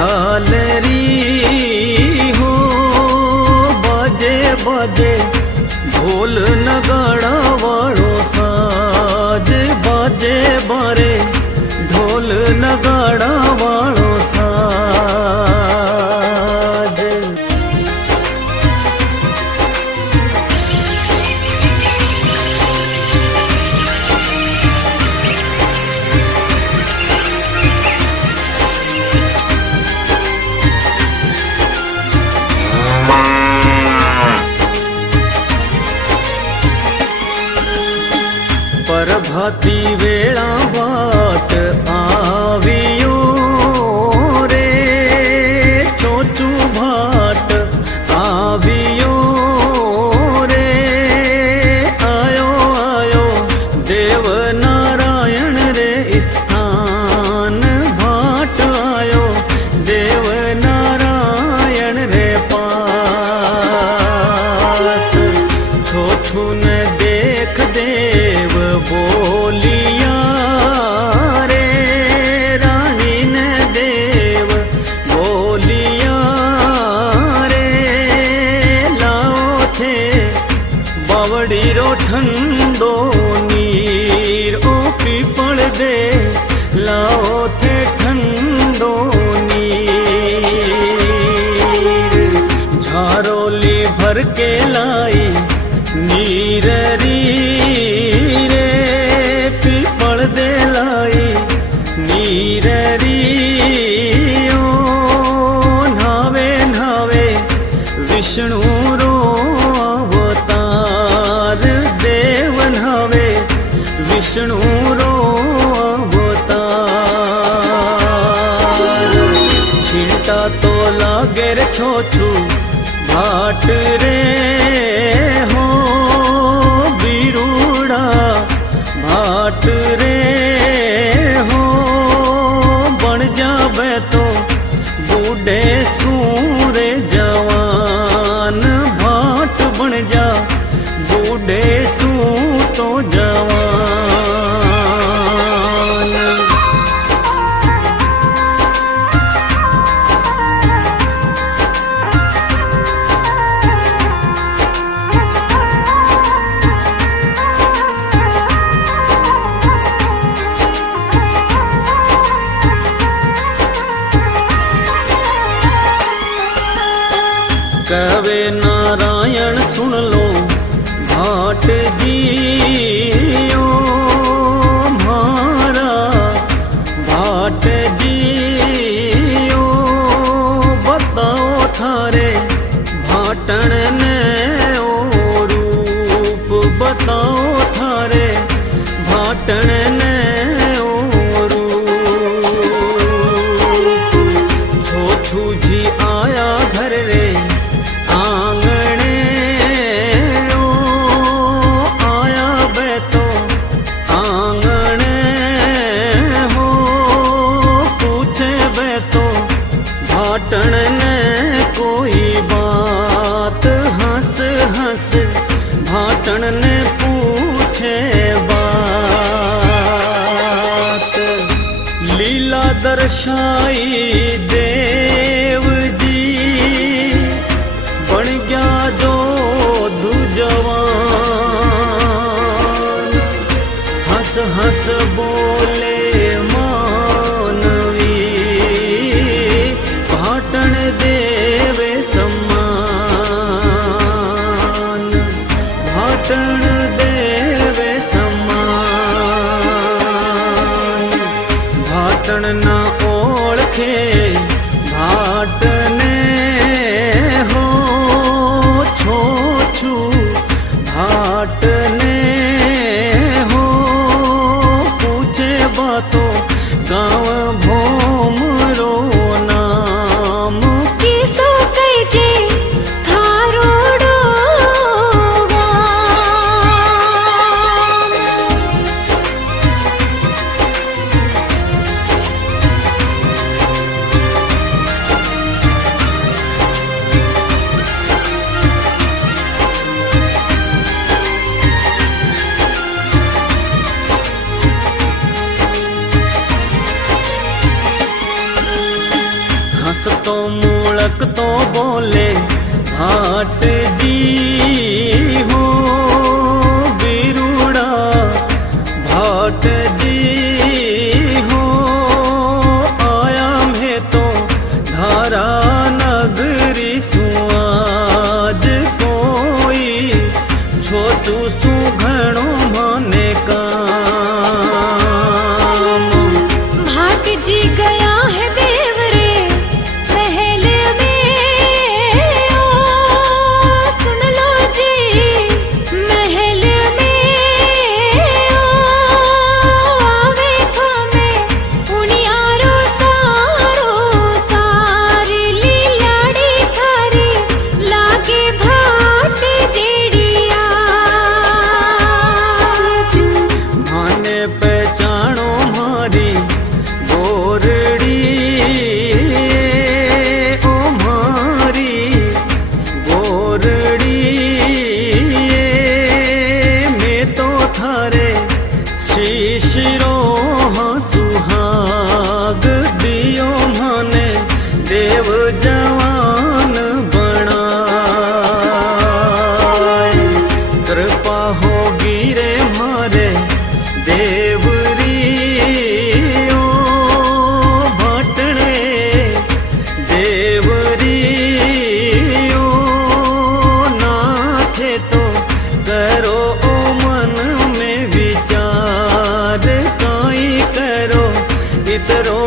झालरी हो बाजे बाजे ढोल नगाड़ा वाळो साज बाजे बारे ढोल नगाड़ा वाळो साज। प्रभाती वेळा वाट आवियो रे चोचू भाट आवियो रे आयो आयो देव नारायण रे स्थान भाट आयो देव नारायण रे पास छोछू न देख देव बोलिया रे रानी ने देव बोलिया रे लाओ थे बावड़ी रो ठंडो नीर ओ पीपल दे लाओ थे ठंडो नीर झारोली भर के लाई नीर पीपल दे लाई नीररी ओ नावे नावे विष्णु रो अवतार देव नावे विष्णु रो अवतार। चिंता तो लागे रे छोछू भाट रे हो बीरूड़ा भाट रे हो बन जावे तो बूढ़े सूरे जवान भाट बन जा बूढ़े सू तो जवान। कवे नारायण सुन लो भाट जी ओ मारा भाट जी ओ बताओ थारे भाटन ने ओ रूप बताओ थारे भाटन ने ओ रूप छोछू जी आया घर रे आंगणे ओ आया बैतो आंगणे हो पूछे बैतो भाटन ने कोई बात हंस हंस भाटन ने पूछे बात लीला दर्शाई देव जी बन गया जो जवान हंस हंस बोले मानवी भाटन देवे सम्मान भाटन देवे सम्मान। भाटन ना ओळखे भाटने हो छोछू भाटने हो पूछे बा हंसतो मुड़कतो बोले भाट जी हो बीरूड़ा भाट जी हो आया मैं तो धारा नगरी सुआज कोई छोटू सु घणो माने काम भाट जी गया है देव रे महल में ओ सुन लो जी महल में ओ आवे खामे उनियारो सारो सारी लीलाड़ी थारी लागे भाट जेड़िया माने पहचानो मारी गोरड़ी ओ मारी गोरड़ी मैं तो थारे शीशरो हाँ सुहाग दियो माने देव जवान बनाए कृपा होगी रे मारे देवरी ओ भटने देवरी ओ नाथे तो करो ओ मन में विचार काई करो इतरो